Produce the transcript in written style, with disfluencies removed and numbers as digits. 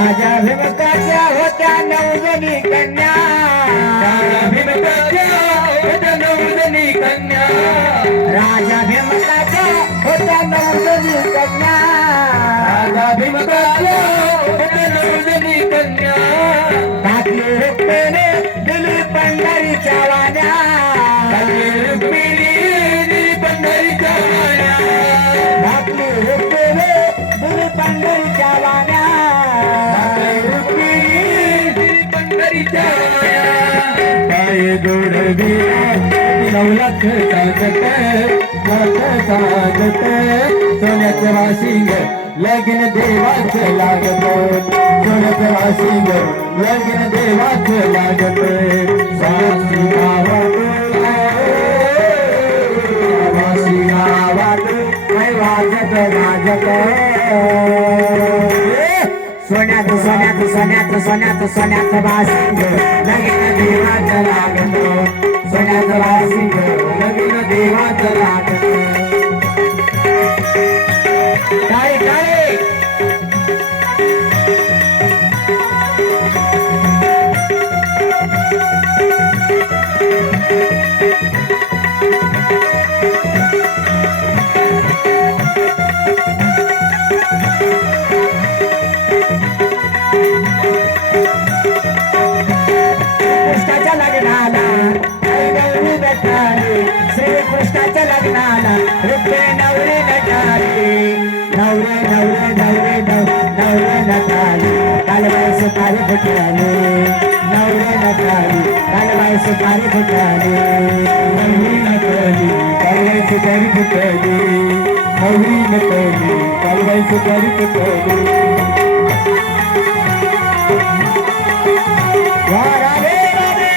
राजा भीमकाच्या होत्या 9 जणी कन्या राजा भीमकाच्या होत्या 9 जणी कन्या राजा भीमकाच्या होत्या 9 जणी कन्या राजा भीमकाच्या होत्या 9 जणी कन्या टाकली रुक्मिणी दिली पंढरीच्या वाड्या टाकली रुक्मिणी दिली पंढरीच्या वाड्या टाकली रुक्मिणी दिली पंढरीच्या वाड्या टाकली रुक्मिणी दिली पंढरीच्या वाड्या काय जोडवी 9 लाख सांगत सोन्याचं वाशिंग लगीन देवाचं लागत सोन्याचं वाशिंग लगीन देवाचं लागत साक्षी गावात वाशी गावात काय वाजत गाजत सोन्यात सोन्यात सोन्यात सोन्यात सोन्यात वासिंग लगीन देवाचं लागत सोन्यात वासिंग लगीन देवाचं लागत काय काय कृष्णाच्या लग्नाला नवरी नटाली श्रीकृष्णाच्या लग्नाला रुक्मिणी नवरी नटाली नवरे नवरे नवरे नवरे नटाली कालबाई सुपारी फुटली नवरे नटाली कालबाई सुपारी फुटली नवरी नटली कालबाई सुपारी फुटली नवरी नटली कालबाई सुपारी फुटली राधे राधे